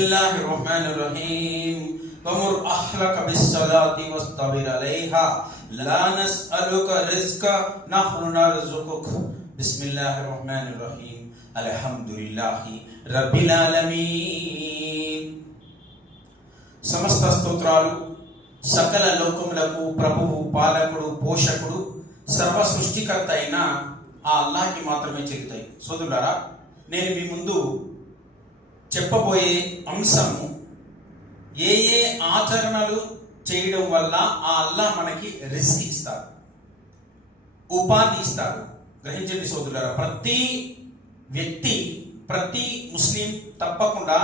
బిస్మిల్లాహిర్ రహ్మానిర్ రహీం వముర్ అహ్లక బిస్సలాతి వస్తబిర్ అలైహా లా నస్అలుక రిజ్క నహ్ను నర్జుకుక. బిస్మిల్లాహిర్ రహ్మానిర్ రహీం అల్హమ్దులిల్లాహి రబ్బిల్ ఆలమీన్. సమస్త స్తోత్రాలు సకల లోకములకు ప్రభువు, పాలకుడు, పోషకుడు, సర్వ సృష్టికర్త అయిన ఆ అల్లాహ్కి మాత్రమే చెల్లుతాయి. సోదరులారా, నేను మీ ముందు చెప్పబోయే అంశము ఏ ఏ ఆచరణలు చేయడం వల్ల ఆ అల్లాహ్ మనకి రిస్క్ ఇస్తాడు, ఉపాధి ఇస్తాడు. గ్రహించండి సోదరులారా, ప్రతి వ్యక్తి, ప్రతి ముస్లిం తప్పకుండా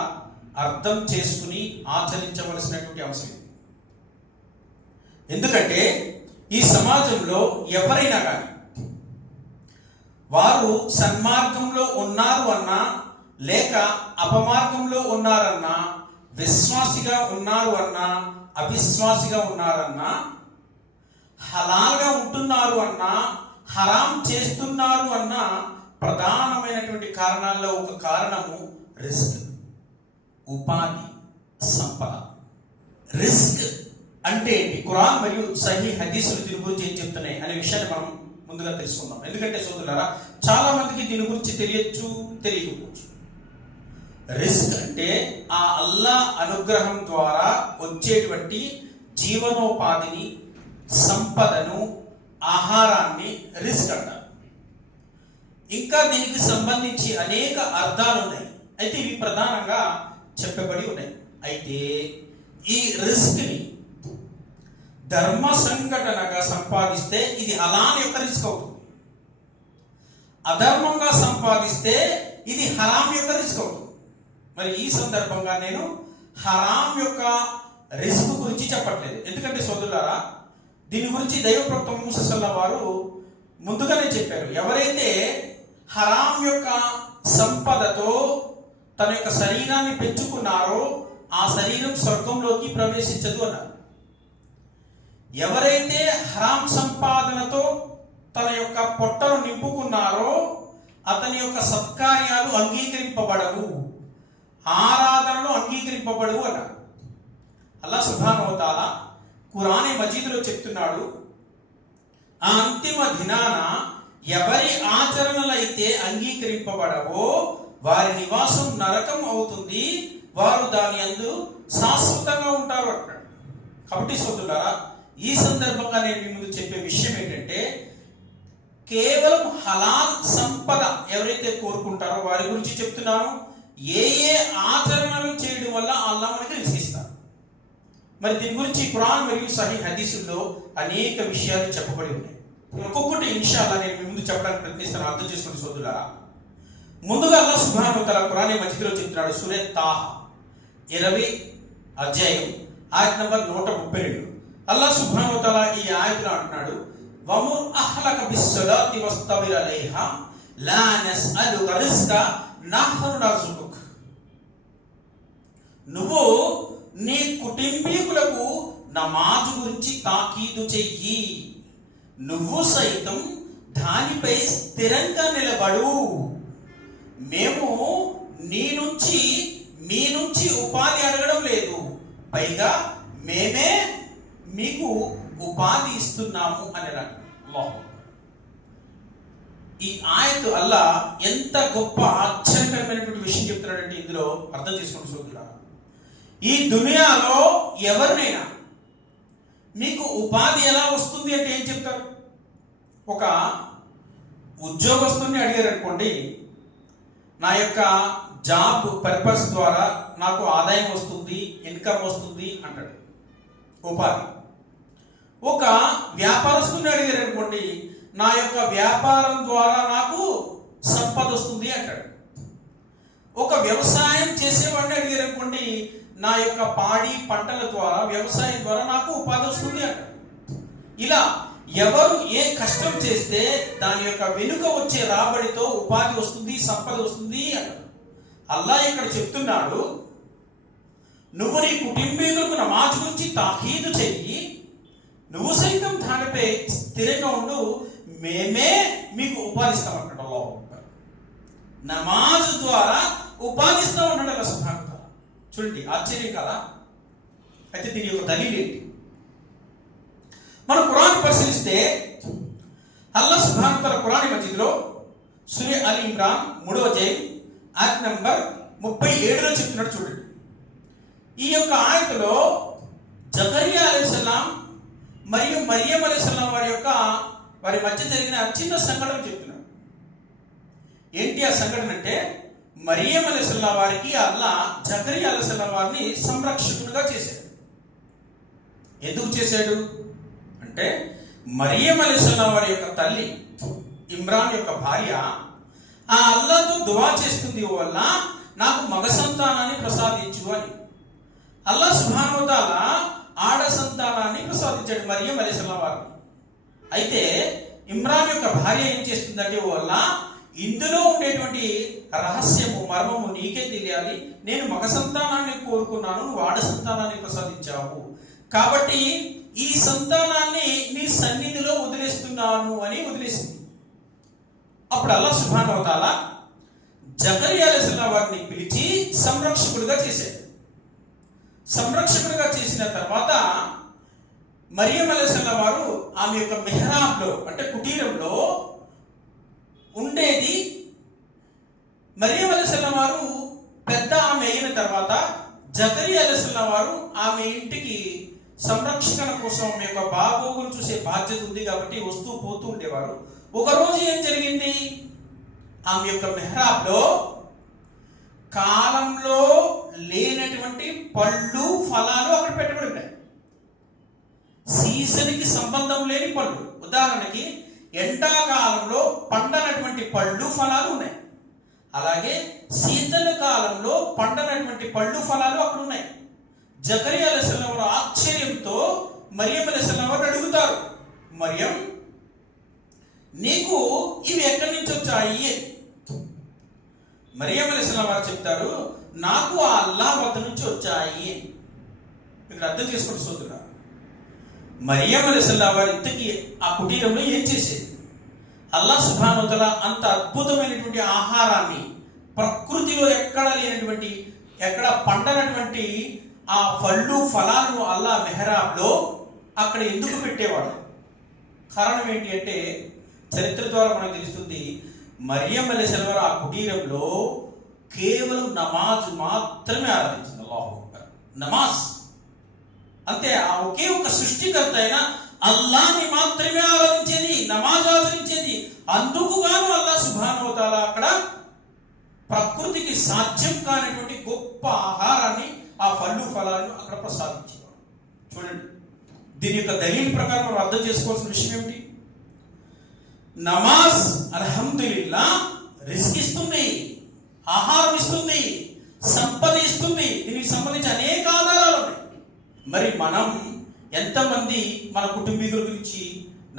అర్థం చేసుకుని ఆచరించవలసినటువంటి అంశం. ఎందుకంటే ఈ సమాజంలో ఎవరైనా కానీ వారు సన్మార్గంలో ఉన్నారు అన్నా లేక అపమార్గంలో ఉన్నారన్నా, విశ్వాసిగా ఉన్నారు అన్నా అవిశ్వాసిగా ఉన్నారన్నా, హలాల్గా ఉంటున్నారు అన్నా హరాం చేస్తున్నారు అన్నా, ప్రధానమైనటువంటి కారణాల్లో ఒక కారణము రిస్క్, ఉపాధి, సంపద. రిస్క్ అంటే ఏంటి, ఖురాన్ మరియు సహీహ్ హదీసులు దీని గురించి ఏం చెప్తున్నాయి అనే విషయాన్ని మనం ముందుగా తెలుసుకుందాం. ఎందుకంటే సోదరులారా, చాలా మందికి దీని గురించి తెలియచ్చు, తెలియకపోవచ్చు. రిస్క్ అంటే ఆ అల్లాహ్ అనుగ్రహం ద్వారా వచ్చేటువంటి జీవనోపాధిని, సంపదను, ఆహారాన్ని రిస్క్ అంటారు. ఇంకా దీనికి సంబంధించి అనేక అర్థాలు ఉన్నాయి. అయితే ఇవి ప్రధానంగా చెప్పబడి ఉన్నాయి. అయితే ఈ రిస్క్ని ధర్మ సంఘటనగా సంపాదిస్తే ఇది హలాల్ యొక్క రిస్క్ అవుతుంది. అధర్మంగా సంపాదిస్తే ఇది హరాం యొక్క రిస్క్ అవుతుంది. మరి ఈ సందర్భంగా నేను హరాం యొక్క రిస్క్ గురించి చెప్పట్లేదు. ఎందుకంటే సోదరులారా, దీని గురించి దైవ ప్రవక్త ముహమ్మద్ సల్లల్లాహు వారు ముందుగానే చెప్పారు. ఎవరైతే హరాం యొక్క సంపదతో తన యొక్క శరీరాన్ని పెంచుకున్నారో ఆ శరీరం స్వర్గంలోకి ప్రవేశించదు అన్నారు. ఎవరైతే హరాం సంపాదనతో తన యొక్క పొట్టను నింపుకున్నారో అతని యొక్క సత్కార్యాలు అంగీకరింపబడవు, ఆరాధనలు అంగీకరింపబడవు అన్నారు. అల్లాహ్ సుబ్హానహు వ తఆలా ఖురాన్ మజీదులో చెప్తున్నాడు, ఆ అంతిమ దినాన ఎవరి ఆచరణలైతే అంగీకరింపబడవో వారి నివాసం నరకం అవుతుంది, వారు దాని యందు శాశ్వతంగా ఉంటారు అంటాడు. కాబట్టి సోదరులారా, ఈ సందర్భంగా నేను మీ ముందు చెప్పే విషయం ఏంటంటే, కేవలం హలాల్ సంపద ఎవరైతే కోరుకుంటారో వారి గురించి చెప్తున్నాను. ఏ ఏ ఆచరణలు చేయడం వల్ల అల్లాహ్ మనకి రిస్క్ ఇస్తారు. మరి దీని గురించి ఖురాన్ మరియు సహీహ్ హదీసుల్లో అనేక విషయాలు చెప్పబడి ఉన్నాయి. ఒక్కొక్కటి ఇన్షాల్లాహ్ నేను మీ ముందు చెప్పడానికి ప్రయత్నిస్తాను. అర్థం చేసుకోండి సోదరులారా. ముందుగా అల్లాహ్ సుబ్హానహు వ తఆలా ఖురాన్ మజీదులో చెప్తున్నాడు. సూరా తాహ 20 అధ్యాయం ఆయత్ నంబర్ 132. అల్లాహ్ సుబ్హానహు వ తఆలా ఈ ఆయతలో అంటున్నాడు, వముర్ అహ్లక బిస్సలాతి వస్తబిర్ అలైహా లా నస్అలుక రిజ్క నహ్ను నర్జుకుక. నువ్వు నీ కుటుంబీకులకు నమాజు గురించి తాకీదు చెయ్యి, నువ్వు సైతం దానిపై స్థిరంగా నిలబడు. మేము మీ నుంచి ఉపాధి అడగడం లేదు, పైగా మేమే మీకు ఉపాధి ఇస్తున్నాము అని అన్నాడు. ఈ ఆయత్ అల్లాహ్ ఎంత గొప్ప ఆశ్చర్యకరమైనటువంటి విషయం చెప్తున్నాడంటే ఇందులో అర్థం చేసుకోండి సోదరులారా. ఈ దునియాలో ఎవరినైనా మీకు ఉపాధి ఎలా వస్తుంది అంటే ఏం చెప్తారు? ఒక ఉద్యోగస్తుని అడిగారు అనుకోండి, నా యొక్క జాబ్ పర్పస్ ద్వారా నాకు ఆదాయం వస్తుంది, ఇన్కమ్ వస్తుంది అంటాడు, ఉపాధి. ఒక వ్యాపారస్తుని అడిగారు అనుకోండి, నా యొక్క వ్యాపారం ద్వారా నాకు సంపద వస్తుంది అంటాడు. ఒక వ్యవసాయం చేసేవాడిని అడిగారు అనుకోండి, నా యొక్క పాడి పంటల ద్వారా, వ్యవసాయం ద్వారా నాకు ఉపాధి వస్తుంది అంటాడు. ఇలా ఎవరు ఏ కష్టం చేస్తే దాని యొక్క వెనుక వచ్చే రాబడితో ఉపాధి వస్తుంది, సంపద వస్తుంది అంటాడు. అల్లాహ్ ఇక్కడ చెప్తున్నాడు, నువ్వు నీ కుటుంబీకులకు నమాజ్ గురించి తాకీదు చెయ్యి, నువ్వు సైతం దానిపై స్థిరంగా ఉండు, మేమే మీకు ఉపాధిస్తామంటాడు. నమాజ్ ద్వారా ఉపాధిస్తామన్నాడు అల్లాహ్ సుబ్హానహు వ తఆలా. చూడండి, ఆశ్చర్యం కదా. అయితే దీని యొక్క దలీలు ఏంటి? మనం ఖురాన్ పరిశీలిస్తే అల్లాహ్ సుబ్హానహు తఆలా ఖురాన్ మజీద్లో సూరా అల్ ఇమ్రాన్ 3వ అధ్యాయం ఆయత్ నంబర్ 37లో చెప్తున్నాడు. చూడండి, ఈ యొక్క ఆయతలో జకరియా అలైహిస్సలాం మరియు మరియం అలైహిస్సలాం వారి మధ్య జరిగిన చిన్న సంఘటన చెప్తున్నాడు. ఏంటి ఆ సంఘటన అంటే, మరియం అలైహిస్సలాం వారికి అల్లాహ్ జకరియా అలైహిస్సలాం వారిని సంరక్షకునిగా చేశాడు. ఎందుకు చేశాడు అంటే, మరియం అలైహిస్సలాం వారి యొక్క తల్లి ఇమ్రాన్ యొక్క భార్య ఆ అల్లాహ్తో దువా చేస్తుంది, వల్ల నాకు మగ సంతానాన్ని ప్రసాదించు అని. అల్లాహ్ సుబ్హానహు వ తఆలా ఆడ సంతానాన్ని ప్రసాదించాడు మరియం అలైహిస్సలాం వారిని. అయితే ఇమ్రాన్ యొక్క భార్య ఏం చేస్తుందంటే, వల్ల ఇందులో ఉండేటువంటి రహస్యము మర్మము నీకే తెలియాలి, నేను మగ సంతానాన్ని కోరుకున్నాను, నువ్వు ఆడ సంతానాన్ని ప్రసాదించావు, కాబట్టి ఈ సంతానాన్ని నీ సన్నిధిలో వదిలేస్తున్నాను అని వదిలేసింది. అప్పుడు అల్లాహ్ సుబ్హానహు వ తఆలా జకరియా అలైహిస్సలాం వారిని పిలిచి సంరక్షకుడిగా చేశాడు. సంరక్షకుడిగా చేసిన తర్వాత మరియం అలైహిస్సలాం వారు ఆమె యొక్క మెహ్రాబ్లో అంటే కుటీరంలో ఉండేది. మరియం అలైహిస్సలాం వారు పెద్ద ఆమె అయిన తర్వాత జకరియా అలైహిస్సలాం వారు ఆమె ఇంటికి సంరక్షణ కోసం ఆమె యొక్క బాగోగులు చూసే బాధ్యత ఉంది కాబట్టి వస్తూ పోతూ ఉండేవారు. ఒకరోజు ఏం జరిగింది, ఆమె యొక్క మెహ్రాబ్లో కాలంలో లేనటువంటి పళ్ళు ఫలాలు అక్కడ పెట్టబడి ఉన్నాయి. సీజన్కి సంబంధం లేని పళ్ళు, ఉదాహరణకి ఎండాకాలంలో పండనటువంటి పళ్ళు ఫలాలు ఉన్నాయి, అలాగే శీతల కాలంలో పండనటువంటి పళ్ళు ఫలాలు అక్కడ ఉన్నాయి. జకరియా అలైహిస్సలాం వారు ఆశ్చర్యంతో మరియం అలైహిస్సలాం వారు అడుగుతారు, మరియం నీకు ఇవి ఎక్కడి నుంచి వచ్చాయి? మరియం అలైహిస్సలాం వారు చెప్తారు, నాకు ఆ అల్లాహ్ వద్ద నుంచి వచ్చాయి. ఇక్కడ అర్థం చేసుకుని సోదరుడా, మరియం అలైహిస్సలాం వారు ఇంతకీ ఆ కుటీరంలో ఏం చేసేది? అల్లాహ్ సుబ్హానహు వ తఆలా అంత అద్భుతమైనటువంటి ఆహారాన్ని, ప్రకృతిలో ఎక్కడ లేనటువంటి, ఎక్కడ పండనటువంటి ఆ పళ్ళు ఫలాలను అల్లాహ్ మెహరాబ్లో అక్కడ ఎందుకు పెట్టేవాడు? కారణం ఏంటి అంటే, చరిత్ర ద్వారా మనకు తెలుస్తుంది, మరియం అలైహిస్సలాం వారు ఆ కుటీరంలో కేవలం నమాజ్ మాత్రమే ఆరాధించింది. అల్లాహు అక్బర్, నమాజ్ అంతే. ఆ ఒకే ఒక సృష్టికర్త అయిన అల్లాహ్ని మాత్రమే ఆరాధించేది, నమాజ్ ఆచరించేది. అందుకు గాను అల్లాహ్ సుబ్హానహు వ తఆలా అక్కడ ప్రకృతికి సాధ్యం కానిటువంటి గొప్ప ఆహారాన్ని, ఆ పళ్ళు ఫలాలను అక్కడ ప్రసాదించేవాడు. చూడండి, దీని యొక్క దలీల్ ప్రకారం మనం అర్థం చేసుకోవాల్సిన విషయం ఏమిటి? నమాజ్ అల్హమ్దులిల్లా రిస్క్ ఇస్తుంది, ఆహారం ఇస్తుంది, సంపద ఇస్తుంది. దీనికి సంబంధించి అనేక ఆధారాలు ఉన్నాయి. మరి మనం ఎంతమంది మన కుటుంబీకుల గురించి,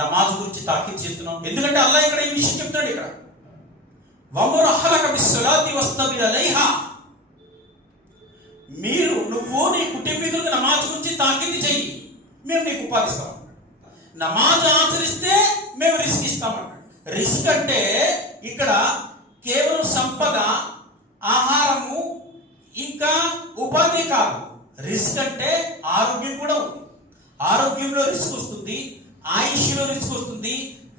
నమాజ్ గురించి తాకీదు చేస్తున్నాం? ఎందుకంటే అల్లాహ్ ఇక్కడ ఈ విషయం చెప్తాడు, ఇక్కడ వముర్ అహ్లక బిస్సలాతి వస్తబిర్ అలైహా, నువ్వు నీ కుటుంబీకులకు నమాజ్ గురించి తాకీదు చెయ్యి, మేము నీకు ఉపాధిస్తాం. నమాజ్ ఆచరిస్తే మేము రిస్క్ ఇస్తామన్నాడు. రిస్క్ అంటే ఇక్కడ కేవలం సంపద, ఆహారము, ఇంకా ఉపాధి కాదు. రిస్క్ అంటే ఆరోగ్యం కూడా ఉంది. ఆరోగ్యంలో రిస్క్ వస్తుంది, ఆయుష్లో రిస్క్ వస్తుంది,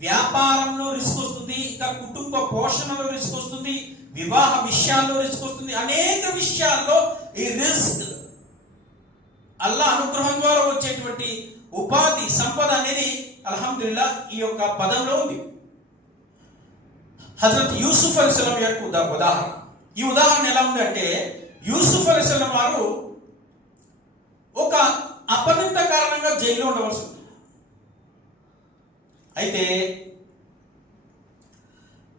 వ్యాపారంలో రిస్క్ వస్తుంది, ఇంకా కుటుంబ పోషణలో రిస్క్ వస్తుంది, వివాహ విషయాల్లో రిస్క్ వస్తుంది. అనేక విషయాల్లో ఈ రిస్క్, అల్లాహ్ అనుగ్రహం ద్వారా వచ్చేటువంటి ఉపాధి, సంపద అనేది అల్హమ్దులిల్లా ఈ యొక్క పదంలో ఉంది. హజరత్ యూసుఫ్ అలైహిస్సలాం యొక్క ఉదాహరణ. ఈ ఉదాహరణ ఎలా ఉంది అంటే, యూసుఫ్ అలైహిస్సలాం వారు ఒక అపనింద కారణంగా జైల్లో ఉండవలసి ఉంది. అయితే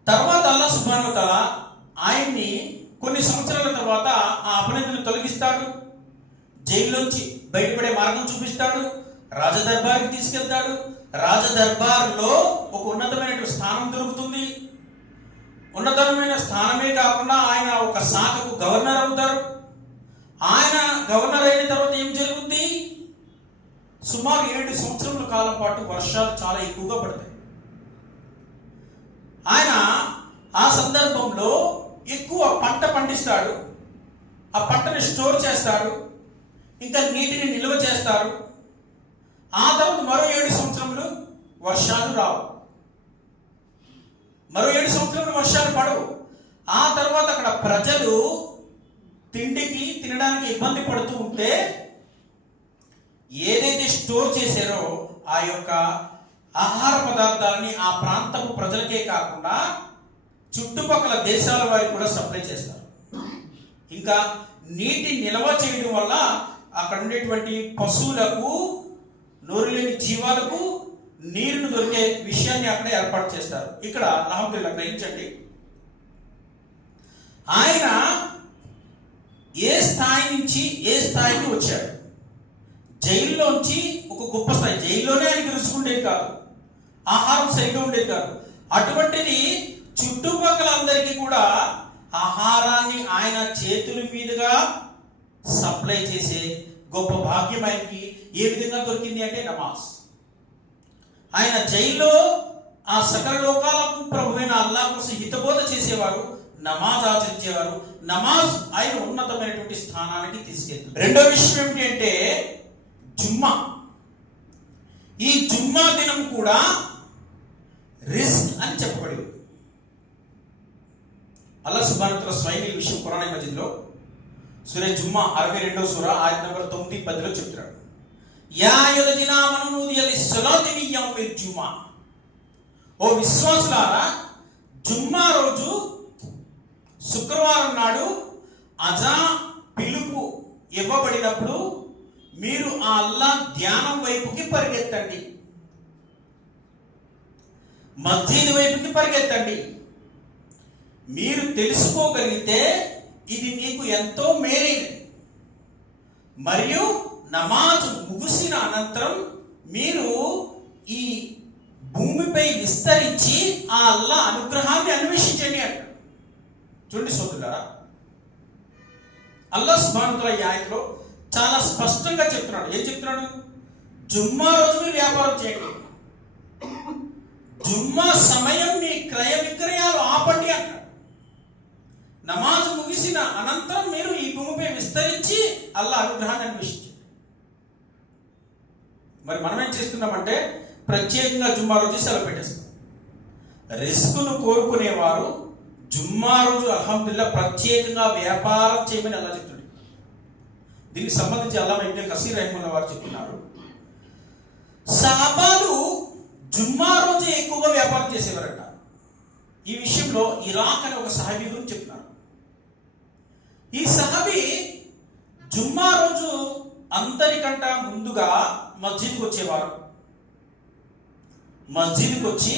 తర్వాత అల్లాహ్ సుబ్హానహు వ తఆలా ఆయన్ని కొన్ని సంవత్సరాల తర్వాత ఆ అపనిందను తొలగిస్తాడు, జైల్లోంచి బయటపడే మార్గం చూపిస్తాడు, రాజదర్బార్కి తీసుకెళ్తాడు. రాజదర్బార్లో ఒక ఉన్నతమైన స్థానం దొరుకుతుంది. ఉన్నతమైన స్థానమే కాకుండా ఆయన ఒక శాఖకు గవర్నర్ అవుతారు. ఆయన గవర్నర్ అయిన తర్వాత ఏం జరుగుతుంది? సుమారు 7 సంవత్సరముల కాలం పాటు వర్షాలు చాలా ఎక్కువగా పడతాయి. ఆయన ఆ సందర్భంలో ఎక్కువ పంట పండిస్తాడు. ఆ పంటని స్టోర్ చేస్తారు, ఇంకా నీటిని నిల్వ చేస్తారు. ఆ తర్వాత మరో 7 సంవత్సరములు వర్షాలు రావు, మరో 7 సంవత్సరములు వర్షాలు పడవు. ఆ తర్వాత అక్కడ ప్రజలు తినడానికి ఇబ్బంది పడుతూ ఉంటే ఏదైతే స్టోర్ చేశారో ఆ యొక్క ఆహార పదార్థాలని ఆ ప్రాంతపు ప్రజలకే కాకుండా చుట్టుపక్కల దేశాల వారికి కూడా సప్లై చేస్తారు. ఇంకా నీటి నిల్వ చేయడం వల్ల అక్కడ ఉండేటువంటి పశువులకు, నోరులేని జీవాలకు నీరును దొరికే విషయాన్ని అక్కడే ఏర్పాటు చేస్తారు. ఇక్కడ అల్హమ్దులిల్లాహ్ గ్రహించండి, ఆయన ఏ స్థాయి నుంచి ఏ స్థాయికి వచ్చాడు. జైల్లోంచి ఒక గొప్ప స్థాయి, జైల్లోనే ఆయనకి రుచి ఉండేది కాదు, ఆహారం సరిగ్గా ఉండేది కాదు. అటువంటిది చుట్టుపక్కల అందరికీ కూడా ఆహారాన్ని ఆయన చేతుల మీదుగా సప్లై చేసే గొప్ప భాగ్యం ఆయనకి ఏ విధంగా దొరికింది అంటే నమాజ్. ఆయన జైల్లో ఆ సకల లోకాలకు ప్రభువైన అల్లాహ్ కోసం హితబోధ చేసేవారు, నమాజ్ ఆచరించేవారు. నమాజ్ ఆయన ఉన్నతమైనటువంటి స్థానానికి తీసుకెళ్తుంది. రెండో విషయం ఏమిటి అంటే జుమ్మా. ఈ జుమ్మా దినం కూడా రిస్క్ అని చెప్పబడింది. అల్లాహ్ సుబ్హానహు వ తఆలా స్వయం ఈ విషయం ఖురాన్ మజీద్లో సూరా జుమ్మా 62వ సూర ఆయత్ నంబర్ 9-10లో చెప్తున్నాడు. యా అయ్యుహల్లజీనా ఆమనూ నూదియ లిస్సలాతి మిన్ యౌమిల్ జుమ్మా. ఓ విశ్వాసులారా, జుమ్మా రోజు శుక్రవారం నాడు అజా పిలుపు ఇవ్వబడినప్పుడు మీరు ఆ అల్లాహ్ ధ్యానం వైపుకి పరిగెత్తండి, మస్జిద్ వైపుకి పరిగెత్తండి. మీరు తెలుసుకోగలిగితే ఇది మీకు ఎంతో మేలైనది. మరియు నమాజ్ ముగిసిన అనంతరం మీరు ఈ భూమిపై విస్తరించి ఆ అల్లాహ్ అనుగ్రహాన్ని అన్వేషించండి అంటారు. చూడండి సోదరులారా, అల్లాహ్ సుబ్హానహు వ తఆలా ఈ ఆయతలో చాలా స్పష్టంగా చెప్తున్నాడు. ఏం చెప్తున్నాడు? జుమ్మా రోజు మీరు వ్యాపారం చేయండి, జుమ్మా సమయం మీ క్రయ విక్రయాలు ఆపండి అంటాడు. నమాజ్ ముగిసిన అనంతరం మీరు ఈ భూమిపై విస్తరించి అల్లాహ్ అనుగ్రహాన్ని అన్వేషించండి. మరి మనం ఏం చేస్తున్నామంటే ప్రత్యేకంగా జుమ్మా రోజు సెలవు పెట్టేస్తాం. రిస్క్ను కోరుకునేవారు జుమ్మా రోజు అల్హమ్దులిల్లాహ్ ప్రత్యేకంగా వ్యాపారం చేయమని అల్లాహ్ చెప్తున్నాడు. దీనికి సంబంధించి అల్లామా ఇబ్నే కసీర్ రహిమహుల్లాహ్ వారు చెప్తున్నారు, సహాబాలు జుమ్మా రోజు ఎక్కువగా వ్యాపారం చేసేవారట. ఈ విషయంలో ఇరాక్ అనే ఒక సహాబీ గురించి చెప్తున్నారు. ఈ సహాబీ జుమ్మా రోజు అందరికంట ముందుగా మస్జిద్కి వచ్చేవారు. మస్జిద్కి వచ్చి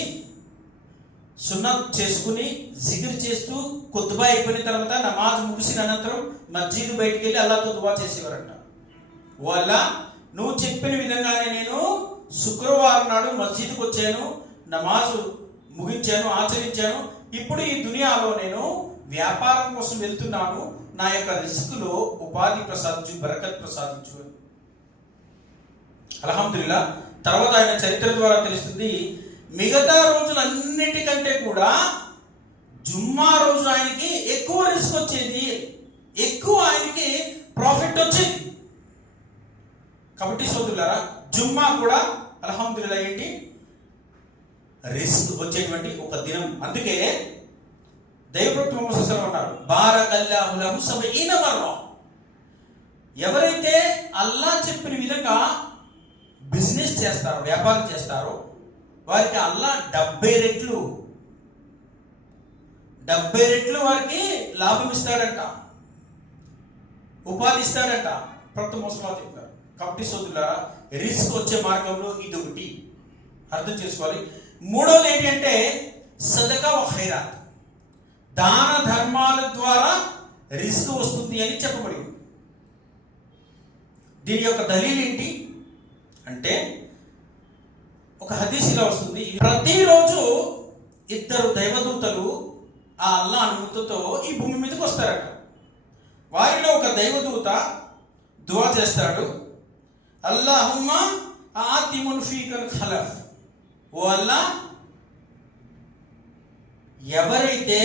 సున్నత్ చేసుకుని జికిర్ చేస్తూ ఖుత్బా అయిపోయిన తర్వాత నమాజ్ ముగిసిన అనంతరం మస్జిద్ బయటికి వెళ్ళి అల్లాహ్తో దువా చేసేవారంట. ఓ అల్లాహ్, నువ్వు చెప్పిన విధంగానే నేను శుక్రవారం నాడు మస్జిద్కి వచ్చాను, నమాజ్ ముగించాను, ఆచరించాను. ఇప్పుడు ఈ దునియాలో నేను వ్యాపారం కోసం వెళ్తున్నాను, నా యొక్క రిస్క్లో ఉపాధి ప్రసాదించు, బరకత్ ప్రసాదించు. అల్హమ్దులిల్లాహ్. తర్వాత ఆయన చరిత్ర ద్వారా తెలుస్తుంది, మిగతా రోజులన్నిటికంటే కూడా జుమ్మా రోజు ఆయనకి ఎక్కువ రిస్క్ వచ్చేది, ఎక్కువ ఆయనకి ప్రాఫిట్ వచ్చేది. కాబట్టి సోదరులారా, జుమ్మా కూడా అల్హమ్దులిల్లాహ్ ఏంటి రిస్క్ వచ్చేటువంటి ఒక దినం. అందుకే దైవప్రవక్త ముహమ్మద్ సల్లల్లాహు అలైహి వసల్లం అన్నారు, బారకల్లాహు లహు 70 మర్ర. ఎవరైతే అల్లాహ్ చెప్పిన విధంగా బిజినెస్ చేస్తారో, వ్యాపారం చేస్తారో, వారికి అల్లాహ్ 70 రెట్లు వారికి లాభం ఇస్తాడంట, ఉపాధి ఇస్తాడంట. ప్రవక్త ముహమ్మద్ చెప్తారు. కాబట్టి సోదరులారా, రిస్క్ వచ్చే మార్గంలో ఇది ఒకటి అర్థం చేసుకోవాలి. మూడోది ఏంటి అంటే సదకా వ ఖైరాత్, దాన ధర్మాల ద్వారా రిస్క్ వస్తుంది అని చెప్పబడింది. దీని యొక్క దలీల్ ఏంటి అంటే ఒక హదీస్ ఇలా వస్తుంది, ప్రతిరోజు 2 దైవదూతలు ఆ అల్లాహ్ అనుమతితో ఈ భూమి మీదకి వస్తారట. వారిలో ఒక దైవదూత దువా చేస్తాడు, అల్లాహుమ్మా ఆతి మున్ఫీకల్ ఖలఫ్. ఓ అల్లాహ్, ఎవరైతే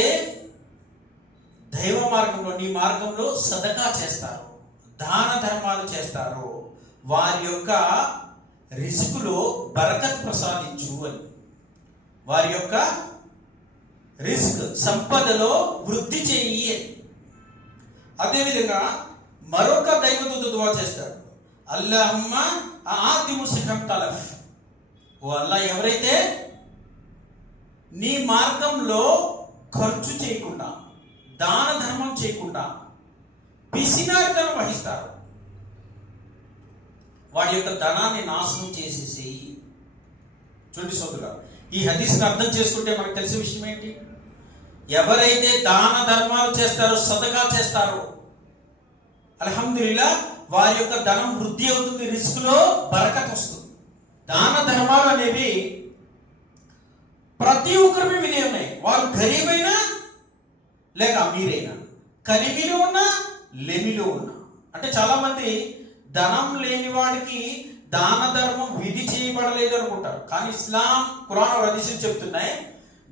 దైవ మార్గంలో, నీ మార్గంలో సదకా చేస్తారు, దాన ధర్మాలు చేస్తారు, వారి యొక్క రిస్కులో బరకత్ ప్రసాదించు అని. వారి యొక్క రిస్క్, సంపదలో వృద్ధి చెయ్యి అని. అదేవిధంగా మరొక దైవదూత దువా చేస్తాడు, అల్లాహుమ్మ ఆతి ముసిహం తలఫ్. ఓ అల్లా, ఎవరైతే నీ మార్గంలో ఖర్చు చేయకుండా, దాన ధర్మం చేయకుండా పిసినారితనం వహిస్తారు, వాడి యొక్క ధనాన్ని నాశనం చేసేసేయి. చూడండి సోదరులా, ఈ హదీస్ని అర్థం చేసుకుంటే మనకు తెలిసే విషయం ఏంటి? ఎవరైతే దాన ధర్మాలు చేస్తారో, సదకా చేస్తారో, అల్హమ్దులిల్లా వారి యొక్క ధనం వృద్ధి అవుతుంది, రిస్క్లో బరకత్ వస్తుంది. దాన ధర్మాలు అనేవి ప్రతి ఒక్కరి మీద ఉన్నాయి. వారు గరీబైనా లేక అమీరైనా, కలిమిలో ఉన్నా లెమిలో ఉన్నా. అంటే చాలా మంది ధనం లేని వాడికి దాన ధర్మం విధి చేయబడలేదు అనుకుంటారు. కానీ ఇస్లాం, ఖురాన్, హదీసులు చెప్తున్నాయి,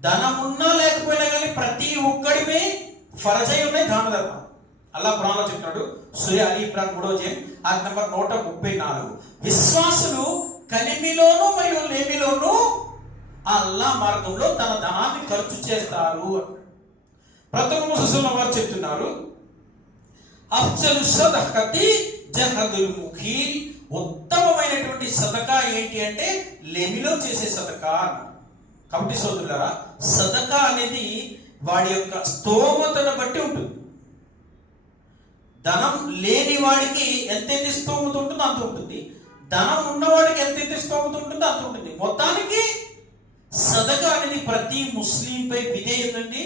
ధనం ఉన్నా లేకపోయినా కానీ ప్రతి ఒక్కడిమే ఫరజై ఉన్నాయి దాన ధర్మం. అల్లా ఖురాన్లో చెప్తున్నాడు, సూర అలీ ఇమ్రాన్ 3వ అధ్యాయం ఆయత్ నంబర్ 134, విశ్వాసులు కలిమిలోను మరియు లేమిలోను అల్లా మార్గంలో తన ధనాన్ని ఖర్చు చేస్తారు. ప్రథమ ముసల్మాన్ వారు చెప్తున్నారు, అఫ్జలు సదఖతి జహదుల్ ముఖీల్. ఉత్తమమైనటువంటి సదకా ఏంటి అంటే లేమిలో చేసే సదకా అన్నారు. కాబట్టి సోదరులారా, సదకా అనేది వాడి యొక్క స్తోమతను బట్టి ఉంటుంది. ధనం లేని వాడికి ఎంతైతే స్తోమత ఉంటుందో అంత ఉంటుంది, ధనం ఉన్నవాడికి ఎంతైతే స్తోమత ఉంటుందో అంత ఉంటుంది. మొత్తానికి సదకా అనేది ప్రతి ముస్లింపై విధేయతండి,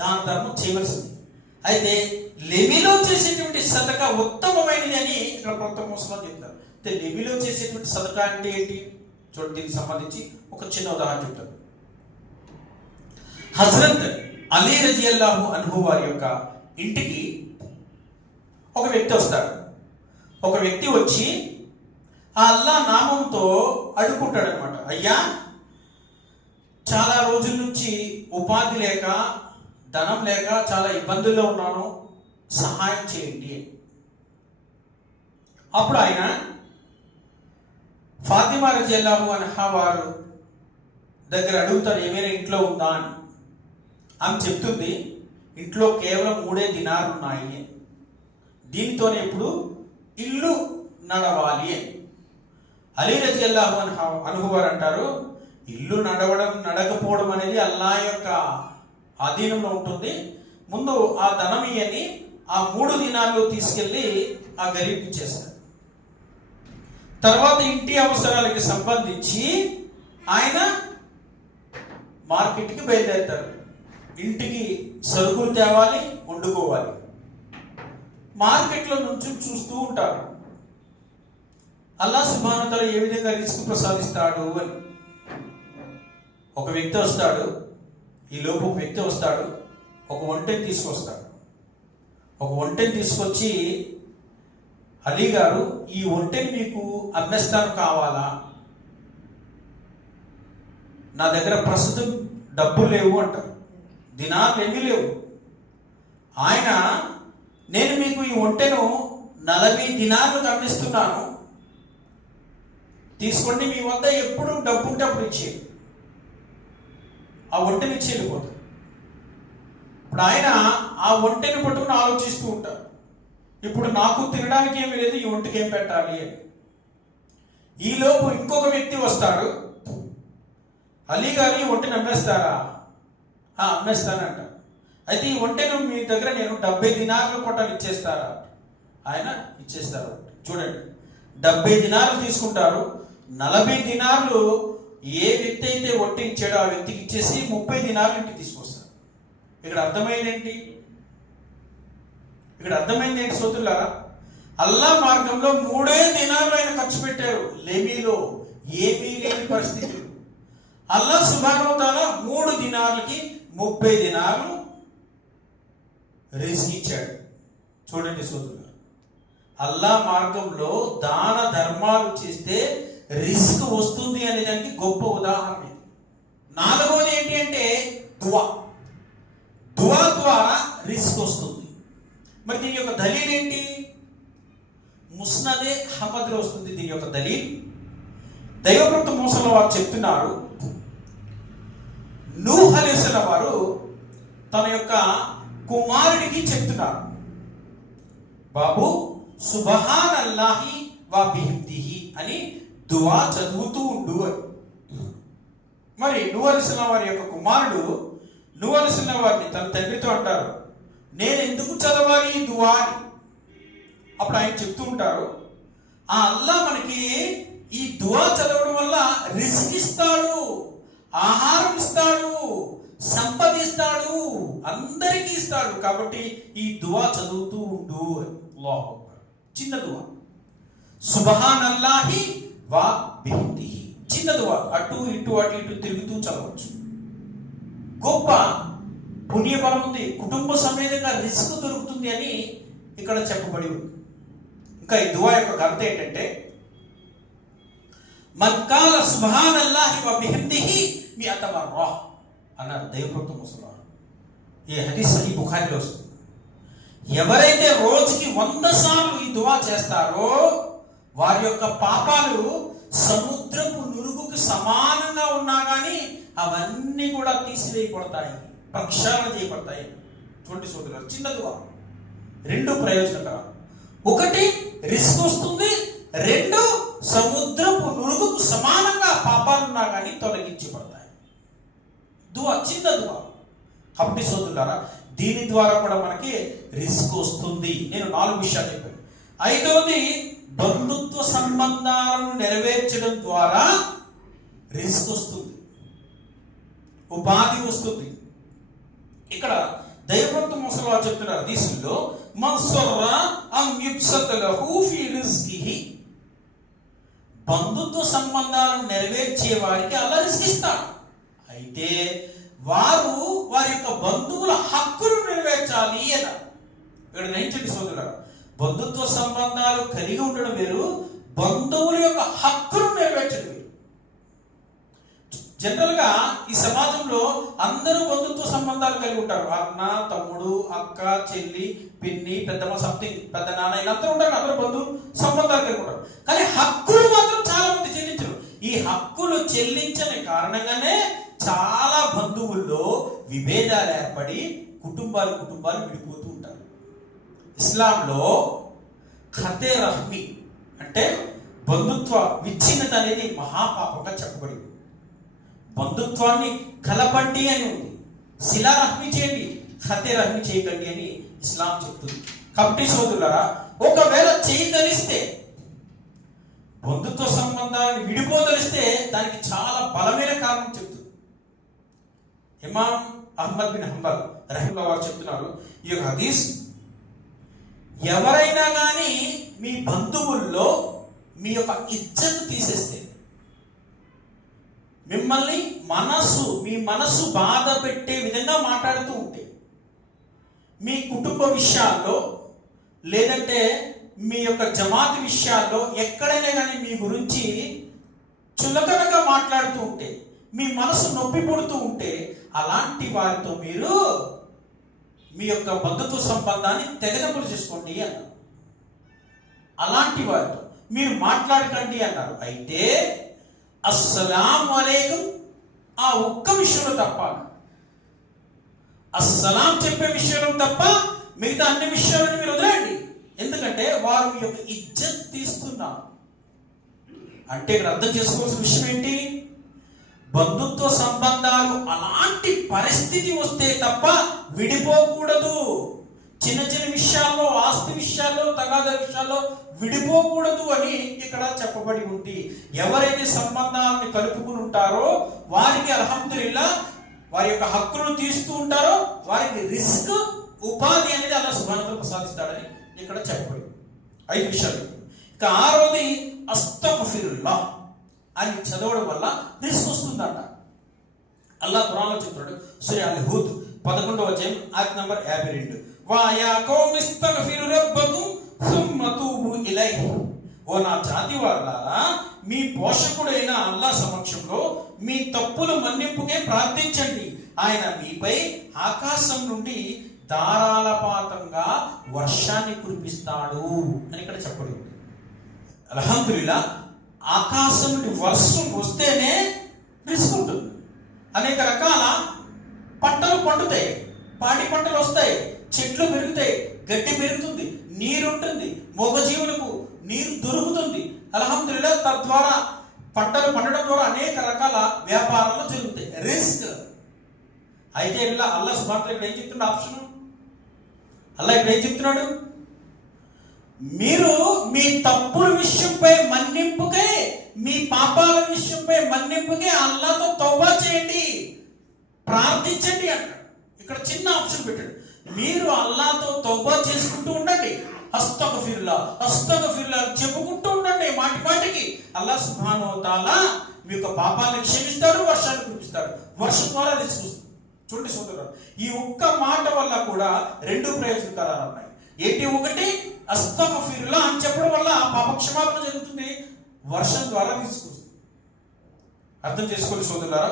దాన ధర్మం చేయవలసింది. అయితే లెమిలో చేసేటువంటి సదకా ఉత్తమమైనది అని ఇక్కడ ప్రథమ ముస్లిం చెప్తారు. అయితే లెమిలో చేసేటువంటి సదకా అంటే ఏంటి చూడండి. దీనికి సంబంధించి ఒక చిన్న ఉదాహరణ చెప్తారు. హజరత్ అలీ రజియల్లాహు అన్హు వారి యొక్క ఇంటికి ఒక వ్యక్తి వస్తాడు. ఒక వ్యక్తి వచ్చి ఆ అల్లా నామంతో అడుక్కుంటాడు అనమాట, అయ్యా చాలా రోజుల నుంచి ఉపాధి లేక, ధనం లేక చాలా ఇబ్బందుల్లో ఉన్నాను, సహాయం చేయండి. అప్పుడు ఆయన ఫాతిమా రజియల్లాహు అన్హా వారు దగ్గర అడుగుతారు, ఏమైనా ఇంట్లో ఉందా అని. ఆమె చెప్తుంది, ఇంట్లో కేవలం 3 దినాలు ఉన్నాయి, దీనితోనే ఇప్పుడు ఇల్లు నడవాలి అని. అలీ రజియల్లాహు అన్హు వారు అంటారు, ఇల్లు నడవడం నడకపోవడం అనేది అల్లా యొక్క ఆధీనంలో ఉంటుంది. ముందు ఆ ధనం ఇయ్యని ఆ 3 దినాల్లో తీసుకెళ్లి ఆ గరీబ్కి ఇచ్చేస్తారు. తర్వాత ఇంటి అవసరాలకి సంబంధించి ఆయన మార్కెట్కి బయలుదేరుతారు. ఇంటికి సరుకులు తేవాలి, వండుకోవాలి. మార్కెట్లో నుంచి చూస్తూ ఉంటారు అల్లా సుబ్హానహు వ తఆలా ఏ విధంగా రిస్క్ ప్రసాదిస్తాడు అని. ఒక వ్యక్తి వస్తాడు, ఈ లోపు ఒక వ్యక్తి వస్తాడు, ఒక ఒంటెని తీసుకొస్తాడు. ఒక ఒంటెని తీసుకొచ్చి, అలీ గారు ఈ ఒంటెని మీకు అమ్మేస్తాను, కావాలా? నా దగ్గర ప్రస్తుతం డబ్బులు లేవు అంటారు, దినాలు ఏమీ లేవు. ఆయన, నేను మీకు ఈ ఒంటెను 40 దినాలకు అమ్మిస్తున్నాను, తీసుకోండి, మీ వద్ద ఎప్పుడు డబ్బు ఉంటే అప్పుడు ఇచ్చేయండి. ఆ ఒంటెని ఇచ్చి వెళ్ళిపోతాడు. ఇప్పుడు ఆయన ఆ ఒంటెని పట్టుకుని ఆలోచిస్తూ ఉంటారు, ఇప్పుడు నాకు తినడానికి ఏమీ లేదు, ఈ ఒంటికి ఏం పెట్టాలి అని. ఈలోపు ఇంకొక వ్యక్తి వస్తాడు, అలీ గారు ఈ ఒంటెని అమ్మేస్తారా? అమ్మేస్తానంట. అయితే ఈ ఒంటెను మీ దగ్గర నేను 70 దినార్లు కొట్టాలి, ఇచ్చేస్తారా? ఆయన ఇచ్చేస్తారు. చూడండి, 70 దినార్లు తీసుకుంటారు, 40 దినార్లు ఏ వ్యక్తి అయితే ఒట్టి ఇచ్చాడో ఆ వ్యక్తికి ఇచ్చేసి 30 దినార్లు ఇంటికి తీసుకొస్తారు. ఇక్కడ అర్థమైంది ఏంటి? సోదరులారా, అల్లా మార్గంలో 3 దినార్లు ఆయన ఖర్చు పెట్టారు. లెమీలో ఏమీ లేని పరిస్థితులు అల్లా సుబ్హానహు వ తఆలా 3 దినార్లకి 30 దినార్లు రిస్క్ ఇచ్చాడు. చూడండి సోదరులారా, అల్లా మార్గంలో దాన ధర్మాలు చేస్తే రిస్క్ వస్తుంది అనే దానికి గొప్ప ఉదాహరణ. 4వది ఏంటి అంటే దువా. దువా ద్వారా రిస్క్ వస్తుంది. మరి దీని యొక్క దలీల్ ఏంటి? ముస్నదే అహ్మద్లో వస్తుంది దీని యొక్క దలీల్. దైవప్రవక్త మూసలో వారు చెప్తున్నారు, నూహ్ అలైహిస్సలాం వారు తన యొక్క కుమారుడికి చెప్తున్నారు, బాబు సుబ్హానల్లాహి వ బిహమ్దిహి అని దువా చదువుతూ ఉండు అని. మరి నూహ్ అలైహిస్సలాం వారి యొక్క కుమారుడు నూహ్ అలైహిస్సలాం వారిని తన తండ్రితో అంటారు, నేను ఎందుకు చదవాలి ఈ దువా అని. అప్పుడు ఆయన చెప్తూ ఉంటారు, ఆ అల్లా మనకి ఈ దువా చదవడం వల్ల రిస్క్ ఇస్తాడు, ఆహారం ఇస్తాడు, సంపదిస్తాడు, అందరికీ ఇస్తాడు, కాబట్టి ఈ దువా చదువుతూ ఉండు. అల్లాహు అక్బర్. చిన్న దువా, సుబ్హానల్లాహి వ బిహమ్దిహి, చిన్న దువా, అటు ఇటు తిరుగుతూ చదవచ్చు. గొప్ప పుణ్యబలం ఉంది, కుటుంబ సమేతంగా రిస్క్ దొరుకుతుంది అని ఇక్కడ చెప్పబడి ఉంది. ఇంకా ఈ దువా యొక్క అర్థం ఏంటంటే, మక్కాల సుబ్హానల్లాహి వ బిహమ్దిహి మిఅత మర్రా అన్నారు దైవప్రవక్త ముసల్మాన్. ఈ హదీస్ సహీహ్ బుఖారీలో వస్తుంది. ఎవరైతే రోజుకి 100 సార్లు ఈ దువా చేస్తారో వారి యొక్క పాపాలు సముద్రపు నురుగుకు సమానంగా ఉన్నా కానీ అవన్నీ కూడా తీసివేయబడతాయి, ప్రక్షాళన చేయబడతాయి. చూడండి సోదరులు, చిన్న దువా, 2 ప్రయోజనకరాలు. 1 రిస్క్ వస్తుంది, 2 సముద్రపు నురుగుకు సమానంగా పాపాలున్నా కానీ తొలగించబడతాయి. దువా చిన్న దువా. కాబట్టి సోదరులారా, దీని ద్వారా కూడా మనకి రిస్క్ వస్తుంది. నేను 4 విషయాలు చెప్పాను. 5వది, బంధుత్వ సంబంధాలను నెరవేర్చడం ద్వారా రిస్క్ వస్తుంది, ఉపాధి వస్తుంది. ఇక్కడ దైవప్రవక్త ముసల్మాన్ చెప్తున్నారు హదీసుల్లో, మన్సర్రా అం యుబ్సత లహు ఫీ రిజ్కిహి, బంధుత్వ సంబంధాలను నెరవేర్చే వారికి అల్లా రిస్క్ ఇస్తాడు. అయితే వారు వారి యొక్క బంధువుల హక్కులు నెరవేర్చాలి అన్న. ఇక్కడ గ్రహించండి సోదరులారా, బంధుత్వ సంబంధాలు కలిగి ఉండడం వేరు, బంధువుల యొక్క హక్కులు నెరవేర్చడం వేరు. జనరల్ గా ఈ సమాజంలో అందరూ బంధుత్వ సంబంధాలు కలిగి ఉంటారు. అన్న, తమ్ముడు, అక్క, చెల్లి, పిన్ని, పెద్దమ్మ, సంథింగ్, పెద్ద నాన్న, అందరూ ఉంటారు. అందరూ బంధు సంబంధాలు కలిగి ఉంటారు. కానీ హక్కులు మాత్రం చాలా మంది చెల్లించరు. ఈ హక్కులు చెల్లించని కారణంగానే చాలా బంధువుల్లో విభేదాలు ఏర్పడి కుటుంబాలు విడిపోతూ ఉంటారు. ఇస్లాంలో ఖతే రహ్మి అంటే బంధుత్వ విచ్ఛిన్నత అనేది మహాపాపంగా చెప్పబడింది. బంధుత్వాన్ని కలపండి అని ఉంది, శిలా రహ్మి చేయండి, ఖతే రహ్మి చేయకండి అని ఇస్లాం చెప్తుంది. కాబట్టి సోదరులారా, ఒకవేళ చేయదలిస్తే, బంధుత్వ సంబంధాన్ని విడిపోదలిస్తే దానికి చాలా బలమైన కారణం చెప్తుంది. ఇమాం అహ్మద్ బిన్ హంబల్ రహిమహుల్లాహ్ వారు చెప్తున్నారు, ఈ యొక్క హదీస్, ఎవరైనా కానీ మీ బంధువుల్లో మీ యొక్క ఇజ్జత్ తీసేస్తే, మిమ్మల్ని మీ మనసు బాధ పెట్టే విధంగా మాట్లాడుతూ ఉంటే, మీ కుటుంబ విషయాల్లో లేదంటే మీ యొక్క జమాత్ విషయాల్లో ఎక్కడైనా కానీ మీ గురించి చులకనగా మాట్లాడుతూ ఉంటే, మీ మనసు నొప్పి పుడుతూ ఉంటే, అలాంటి వారితో మీరు మీ యొక్క బంధుత్వ సంబంధాన్ని తెగదెంపులు చేసుకోండి అన్నారు. అలాంటి వారితో మీరు మాట్లాడకండి అన్నారు. అయితే అస్సలాం అలైకుం ఆ ఒక్క విషయంలో తప్ప, అస్సలాం చెప్పే విషయంలో తప్ప మిగతా అన్ని విషయాలను మీరు వదిలేయండి. ఎందుకంటే వారు మీ యొక్క ఇజ్జత్ తీస్తున్నారు. అంటే ఇక్కడ అర్థం చేసుకోవాల్సిన విషయం ఏంటి? బంధుత్వ సంబంధాలు అలాంటి పరిస్థితి వస్తే తప్ప విడిపోకూడదు. చిన్న చిన్న విషయాల్లో, ఆస్తి విషయాల్లో, తగాదా విషయాల్లో విడిపోకూడదు అని ఇక్కడ చెప్పబడి ఉంది. ఎవరైతే సంబంధాలను కలుపుకుని ఉంటారో వారికి అల్హమ్దులిల్లా వారి యొక్క హక్కులను తీస్తూ ఉంటారో వారికి రిస్క్, ఉపాధి అనేది అల్లాహ్ సుబ్హానహు వ తఆలా ప్రసాదిస్తాడని ఇక్కడ చెప్పబడి 5 విషయాలు. ఇక 6వది అస్తగ్ఫిరుల్లాహ్ అని చదవడం వల్ల రిస్క్ వస్తుందంట. అల్లాహ్ ఖురాన్లో చెప్తాడు, సూరా అల్-హుద్ 11వ అధ్యాయం ఆయత నంబర్ 52, వా యా కౌమి ఇస్తగ్ఫిరు రబ్బకుమ్ సుమ్మ తూబు ఇలైహి, ఓ నా జాతి వారులారా, మీ పోషకుడైన అల్లాహ్ సమక్షంలో మీ తప్పుల మన్నింపుకే ప్రార్థించండి, ఆయన మీపై ఆకాశం నుండి ధారాళపాతంగా వర్షాన్ని కురిపిస్తాడు అని ఇక్కడ చెప్పడు. అల్హమ్దులిల్లా, ఆకాశం నుండి వర్షం వస్తేనే రిస్క్ ఉంటుంది. అనేక రకాల పంటలు పండుతాయి, పాడి పంటలు వస్తాయి, చెట్లు పెరుగుతాయి, గడ్డి పెరుగుతుంది, నీరు ఉంటుంది, మూగజీవులకు నీరు దొరుకుతుంది. అల్హమ్దులిల్లా, తద్వారా పంటలు పండడం ద్వారా అనేక రకాల వ్యాపారాలు జరుగుతాయి. రిస్క్ అయితే ఇలా అల్లా సుబ్హానహు ఇక్కడ ఏం చెప్తున్నాడు? ఆప్షన్ అల్లా ఇక్కడ ఏం చెప్తున్నాడు? మీరు మీ తప్పుల విషయంపై మన్నింపుకే, మీ పాపాల విషయంపై మన్నింపుకే అల్లాతో తౌబా చేయండి, ప్రార్థించండి అంటాడు. ఇక్కడ చిన్న ఆప్షన్ పెట్టాడు. మీరు అల్లాతో తౌబా చేసుకుంటూ ఉండండి, అస్తగఫిరుల్లా చెప్పుకుంటూ ఉండండి మాటి మాటికి. అల్లాహ్ సుబ్హానహు వ తఆలా మీ యొక్క పాపాలను క్షమిస్తాడు, వర్షాన్ని కురిపిస్తాడు, వర్షం ద్వారా రిస్క్ వస్తుంది. చూడండి సోదరులు, ఈ ఒక్క మాట వల్ల కూడా రెండు ప్రయోజనకరాలు ఉన్నాయి. ఏంటి? ఒకటి, అస్తగఫిరుల్లా అని చెప్పడం వల్ల పాపక్షమాపణ జరుగుతుంది, వర్షం ద్వారా రిస్క్ వస్తుంది. అర్థం చేసుకోండి సోదరులారా.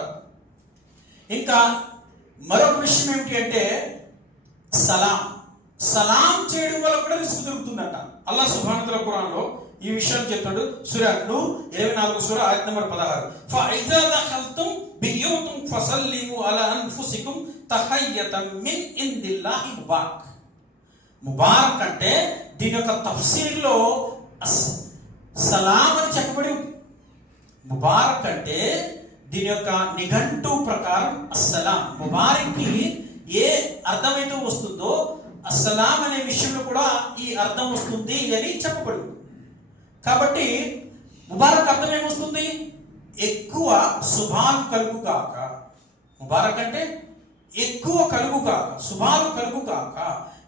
ఇంకా మరొక విషయం ఏమిటి అంటే సలాం చేయడం వల్ల కూడా రిస్క్ దొరుకుతుందట. అల్లాహ్ సుబ్హానహు వ తఆలా ఖురాన్లో ఈ విషయాన్ని చెప్తాడు. సూరా నూర్ 24 సూరా ఆయత్ నంబర్ 16. ఫైజా దఖల్తుం బియూతుం ఫసల్లిము అలా అన్ఫుసికుం తహయ్యతం మిన్ ఇందిల్లాహి ముబారక్. ముబారక్ అంటే దీని యొక్క తఫ్సీర్లో సలాం అని చెప్పబడి ఉంది. ముబారక్ అంటే దీని యొక్క నిఘంటు ప్రకారం అస్సలాం, ముబారక్కి ఏ అర్థమైతే వస్తుందో అస్సలాం అనే విషయంలో కూడా ఈ అర్థం వస్తుంది అని చెప్పబడి. కాబట్టి ముబారక్ అర్థం ఏమొస్తుంది? ఎక్కువ శుభాలు కలుగు కాక. ముబారక్ అంటే ఎక్కువ కలుగు కాక, శుభాలు కలుగు కాక.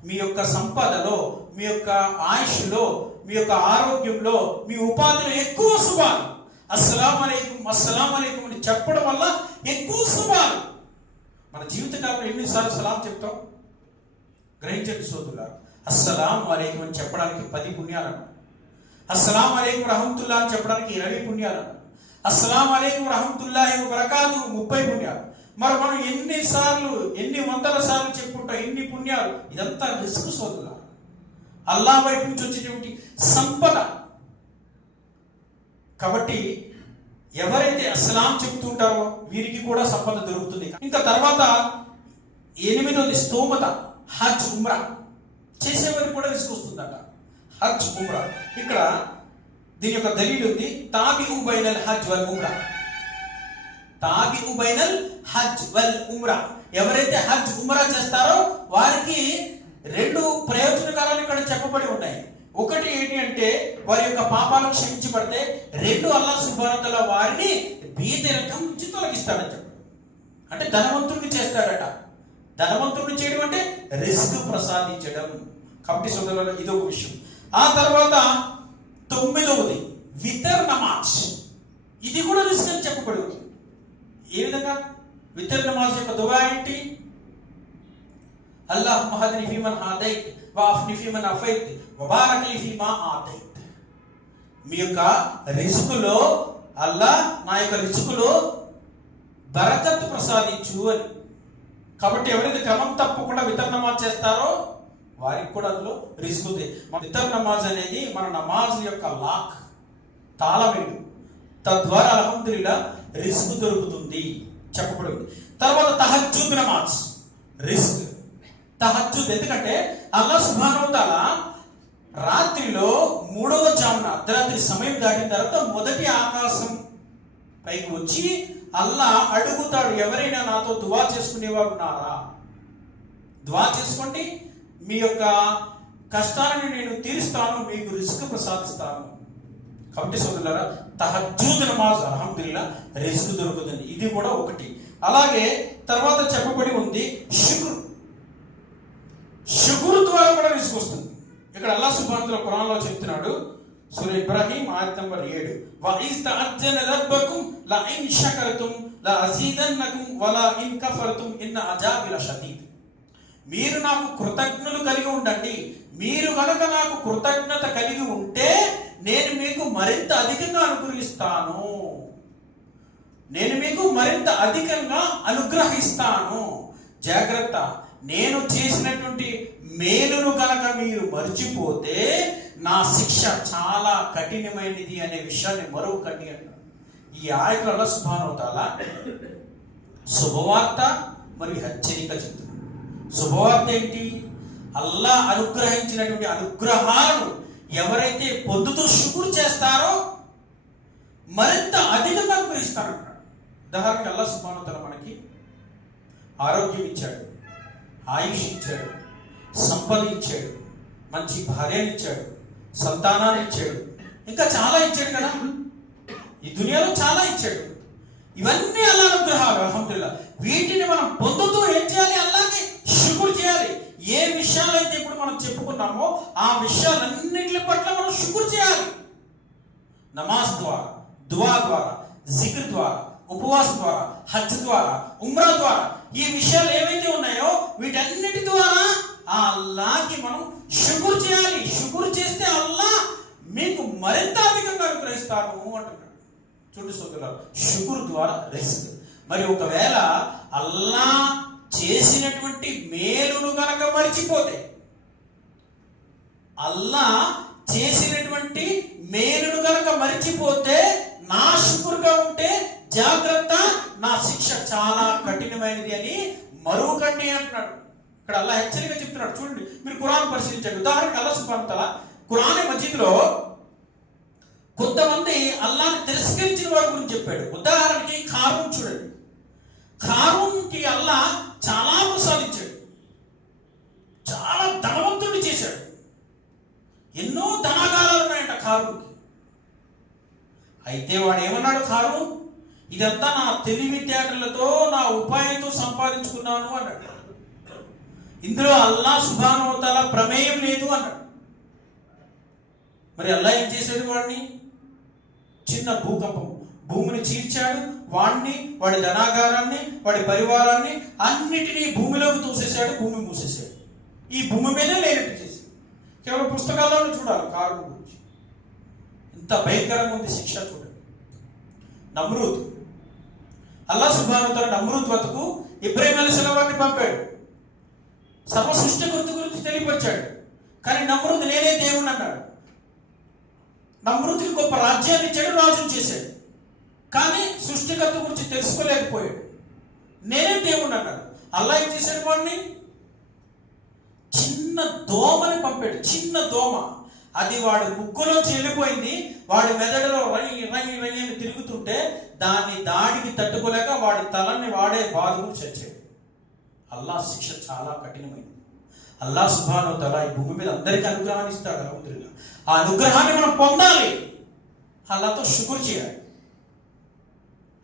మీ యొక్క సంపదలో, మీ యొక్క ఆయుష్లో, మీ యొక్క ఆరోగ్యంలో, మీ ఉపాధిలో ఎక్కువ శుభాలు. అస్సలాం అలైకుం అని చెప్పడం వల్ల ఎక్కువ శుభాలు. మన జీవితకాలంలో ఎన్నిసార్లు సలాం చెప్తాం? గ్రహించండి సోదరులారా. అస్సలాం అలైకుం అని చెప్పడానికి 10 పుణ్యాలు అన్నారు. అస్సలాం అలైకుం రహమతుల్లాహ్ అని చెప్పడానికి 20 పుణ్యాలు అన్నారు. అస్సలాం అలైకుం రహమతుల్లాహి వ బరకాతు 30 పుణ్యాలు. మరి మనం ఎన్ని వందల సార్లు చెప్పుకుంటాం, ఎన్ని పుణ్యాలు. ఇదంతా రిస్క్ సోదరులారా. అల్లాహ్ వైపు నుంచి వచ్చేటువంటి సంపద. కాబట్టి ఎవరైతే అస్సలాం చెప్తుంటారో వీరికి కూడా సంపద దొరుకుతుంది. ఇంకా తర్వాత 8వది స్తోమత, హజ్ ఉమ్రా చేసేవారికి కూడా రిస్క్ వస్తుందట. హజ్ ఉమ్రా ఇక్కడ దీని యొక్క దలీల్ ఉంది. తాబిఉ బైనల్ హజ్ వల్ ఉమ్రా, తాబిఉ బైనల్ హజ్ వల్ ఉమ్రా. ఎవరైతే హజ్ ఉమ్రా చేస్తారో వారికి 2 ప్రయోజనకారాలు ఇక్కడ చెప్పబడి ఉన్నాయి. ఒకటి ఏంటి అంటే వారి యొక్క పాపాలను క్షమించబడితే, 2 అల్లాహ్ సుబ్హానహు వ తఆలా వారిని బీదరికం నుంచి తొలగిస్తాడని చెప్పాడు. అంటే ధనవంతుడిని చేస్తాడట. ధనవంతుడిని చేయడం అంటే రిస్క్ ప్రసాదించడం. కాబట్టి సోదరులారా, ఇదొక విషయం. ఆ తర్వాత 9వది వితర్ నమాజ్. ఇది కూడా రిస్క్ అని చెప్పబడి ఉంది. ఏ విధంగా? వితర్ నమాజ్ యొక్క దుఆ ఏంటి? అల్లాహుమ్మ హదిని ఫీమన్ హదైత్ వఅఫ్ని ఫీమన్ అఫైత్ వబారక్ లీ ఫీమా ఆతైత్. మీ యొక్క రిస్కులో అల్లాహ్ నా యొక్క రిస్కులో బరకత్ ప్రసాదించు అని. కాబట్టి ఎవరైతే క్రమం తప్పకుండా వితర్ నమాజ్ చేస్తారో వారికి కూడా అందులో రిస్క్ ఉంది. వితర్ నమాజ్ అనేది మన నమాజ్ యొక్క లాక్, తాళమేడు. తద్వారా అల్హమ్దులిల్లా రిస్క్ దొరుకుతుంది చెప్పబడింది. తర్వాత తహజ్జుద్ నమాజ్ రిస్క్. తహజ్జుద్ ఎందుకంటే అల్లాహ్ సుబ్హానహు వ తఆలా రాత్రిలో 3వ జామున అర్ధరాత్రి సమయం దాటిన తర్వాత మొదటి ఆకాశం పైకి వచ్చి అల్లాహ్ అడుగుతాడు, ఎవరైనా నాతో దువా చేసుకునేవారు ఉన్నారా? దువా చేసుకోండి, మీ యొక్క కష్టాలను నేను తీరుస్తాను, మీకు రిస్క్ ప్రసాదిస్తాను. కాబట్టి సోదరులారా, తహజ్జుద్ నమాజ్ అల్హమ్దులిల్లా రిస్క్ దొరుకుతుంది. ఇది కూడా ఒకటి. అలాగే తర్వాత చెప్పబడి ఉంది షుకుర్ ద్వారా కూడా రిస్క్ వస్తుంది. ఇక్కడ అల్లాహ్ సుబ్హానహు వ తఆలా ఖురాన్లో చెప్తున్నాడు. సూరా ఇబ్రాహీం ఆయత్ నంబర్ 7. వ ఇజ్ తఅజ్జన రబ్బకుం లా ఇన్ షకర్తుం లా అజీదన్నకుం వలా ఇన్ కఫర్తుం ఇన్న అజాబి లషదీద్. మీరు నాకు కృతజ్ఞతలు కలిగి ఉండండి. మీరు కనుక నాకు కృతజ్ఞత కలిగి ఉంటే నేను మీకు మరింత అధికంగా అనుగ్రహిస్తాను. నేను మీకు మరింత అధికంగా అనుగ్రహిస్తాను. జాగ్రత్త, నేను చేసినటువంటి మేలును కనుక మీరు మర్చిపోతే నా శిక్ష చాలా కఠినమైనది అనే విషయాన్ని మరొకటి అన్నాడు. ఈ ఆయకుల సుబ్హానహు వ తఆలా శుభవార్త మరియు హెచ్చరిక చెప్తున్నాడు. శుభవార్త ఏంటి? అల్లా అనుగ్రహించినటువంటి అనుగ్రహాలను ఎవరైతే పొందుతూ శుక్రు చేస్తారో మరింత అధికంగా అనుగ్రహిస్తారంటాడు. ఉదాహరణకి అల్లా సుబ్హానహు వ తఆలా మనకి ఆరోగ్యం ఇచ్చాడు, ఆయుష్ ఇచ్చాడు, సంపద ఇచ్చాడు, మంచి భార్యని ఇచ్చాడు, సంతానాన్ని ఇచ్చాడు, ఇంకా చాలా ఇచ్చాడు కదా. ఈ దునియాలో చాలా ఇచ్చాడు. ఇవన్నీ అల్లా అనుగ్రహాలు. అల్హమ్దులిల్లాహ్. వీటిని మనం పొందుతూ ఏం చేయాలి? అల్లాహ్కి శుక్రు చేయాలి. ఏ విషయాలు అయితే ఇప్పుడు మనం చెప్పుకున్నామో ఆ విషయాలన్నింటి పట్ల మనం శుక్రు చేయాలి. నమాజ్ ద్వారా, దువా ద్వారా, జిక్ర్ ద్వారా, ఉపవాసం ద్వారా, హజ్ ద్వారా, ఉమ్రా ద్వారా, ఈ విషయాలు ఏవైతే ఉన్నాయో వీటన్నిటి ద్వారా ఆ అల్లాహ్కి మనం శుక్రు చేయాలి. శుక్రు చేస్తే అల్లాహ్ మీకు మరింత అధికంగా అనుగ్రహిస్తాను అంటున్నాడు. చూడు సోదరులారా, శుక్రు ద్వారా రిస్క్. మరి ఒకవేళ అల్లాహ్ చేసినటువంటి మేలును గనక మర్చిపోతే, అల్లాహ్ చేసినటువంటి మేలును గనక మర్చిపోతే నా శుక్రుగా ఉంటే జాగ్రత్త, నా శిక్ష చాలా కఠినమైనది అని మరొకటి అంటున్నాడు. ఇక్కడ అల్లాహ్ హెచ్చరిక చెప్తున్నాడు. చూడండి, మీరు ఖురాన్ పరిశీలించండి. ఉదాహరణకి అల్లాహ్ సుబ్హానహు వ తఆలా ఖురాన్ మజీద్లో కొంతమంది అల్లాహ్ని తిరస్కరించిన వారి గురించి చెప్పాడు. ఉదాహరణకి ఖారూన్ చూడండి. ఖారూన్కి అల్లాహ్ చాలా ప్రసాదించాడు, చాలా ధనవంతుడిని చేశాడు. ఎన్నో ధనాగారాలు ఉన్నాయంట ఖారూన్కి. అయితే వాడు ఏమన్నాడు? ఖారూన్, ఇదంతా నా తెలివితేటలతో, నా ఉపాయంతో సంపాదించుకున్నాను అన్నాడు. ఇందులో అల్లాహ్ సుబ్హానహు వ తఆలా ప్రమేయం లేదు అన్నాడు. మరి అల్లాహ్ ఏం చేశాడు? వాడిని చిన్న భూకంపం, భూమిని చీల్చాడు. వాడిని, వాడి ధనాగారాన్ని, వాడి పరివారాన్ని అన్నిటినీ భూమిలోకి తోసేశాడు. భూమి మూసేశాడు. ఈ భూమి మీదే లేనట్టు చేసి కేవలం పుస్తకాల్లోనే చూడాలి కారుని గురించి. ఇంత భయంకరంగా ఉంది శిక్ష. చూడండి, నమ్రూద్, అల్లాహ్ సుబ్హానహు వ తఆలా నమ్రూద్ వద్దకు ఇబ్రాహీం అలైహిస్సలాం వారిని పంపాడు. సర్వ సృష్టికర్త గురించి తెలియపరిచాడు. కానీ నమ్రూద్ నేనే దేవుణ్ణి అన్నాడు. నమ్రూద్కి గొప్ప రాజ్యాన్ని ఇచ్చాడు, రాజును చేశాడు. కానీ సృష్టికర్త గురించి తెలుసుకోలేకపోయాడు. నేనే దేవుణ్ణి అన్నాడు. అల్లాహ్ ఏం చేశాడు? వాడిని చిన్న దోమని పంపాడు. చిన్న దోమ, అది వాడి ముక్కులోంచి వెళ్ళిపోయింది. వాడి మెదడులో రై రై రై అని తిరుగుతుంటే దాన్ని దాడికి తట్టుకోలేక వాడి తలని వాడే బాధకు చచ్చాడు. అల్లాహ్ శిక్ష చాలా కఠినమైనది. అల్లాహ్ సుబ్హానహు వ తఆలా ఈ భూమి మీద అందరికీ అనుగ్రహాన్ని ఇస్తాడు. అల్హమ్దులిల్లాహ్. ఆ అనుగ్రహాన్ని మనం పొందాలి. అల్లాహ్తో శుక్రు చేయాలి.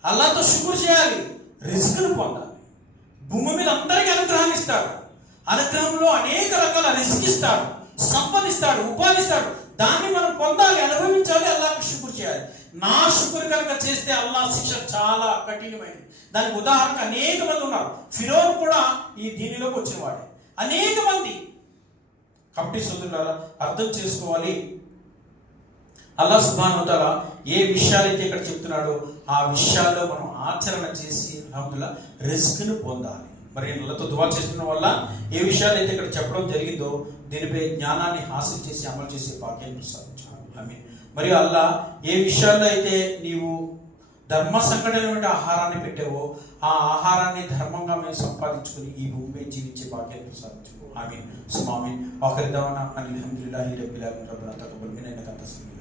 అల్లాహ్తో శుక్రు చేయాలి. రిజ్క్ను పొందాలి. భూమి మీద అందరికీ అనుగ్రహాన్ని ఇస్తాడు. అనుగ్రహంలో అనేక రకాల రిజ్క్ ఇస్తాడు, సంపదిస్తాడు, ఉపాధిస్తాడు. దాన్ని మనం పొందాలి, అనుభవించాలి, అల్లాహ్కి శుక్రు చేయాలి. నా శుక్రు కనుక చేస్తే అల్లాహ్ శిక్ష చాలా కఠినమైనది. దానికి ఉదాహరణ అనేక మంది ఉన్నారు. ఫిరోన్ కూడా ఈ దీనిలోకి వచ్చిన వాడే, అనేక మంది. కాబట్టి సోదరులారా, అర్థం చేసుకోవాలి, అల్లాహ్ సుబ్హానహు వ తఆలా ఏ విషయాలైతే ఇక్కడ చెప్తున్నాడో ఆ విషయాల్లో మనం ఆచరణ చేసి అల్హమ్దులిల్లాహ్ రిజ్క్ను పొందాలి. మరి అల్లాహ్తో దువా చేస్తున్న వల్ల ఏ విషయాలైతే ఇక్కడ చెప్పడం జరిగిందో దీనిపై జ్ఞానాన్ని హాసిల్ చేసి అమలు చేసే భాగ్యాన్ని ప్రసాదించాలి. ఆమీన్. మరియు అల్లాహ్ ఏ విషయాల్లో అయితే నీవు ధర్మ సంఘటన ఆహారాన్ని పెట్టావో ఆ ఆహారాన్ని ధర్మంగా మేము సంపాదించుకుని ఈ భూమి జీవించే భాగ్యాన్ని ప్రసాదించుకో. ఆమీన్. సుమామీన్. ఆఖిర్ దవానా అల్హమ్దులిల్లాహి రబ్బిల్ ఆలమీన్. రబ్బనా తఖబ్బల్ మిన్నా ఇన్నక అంత సమీఉ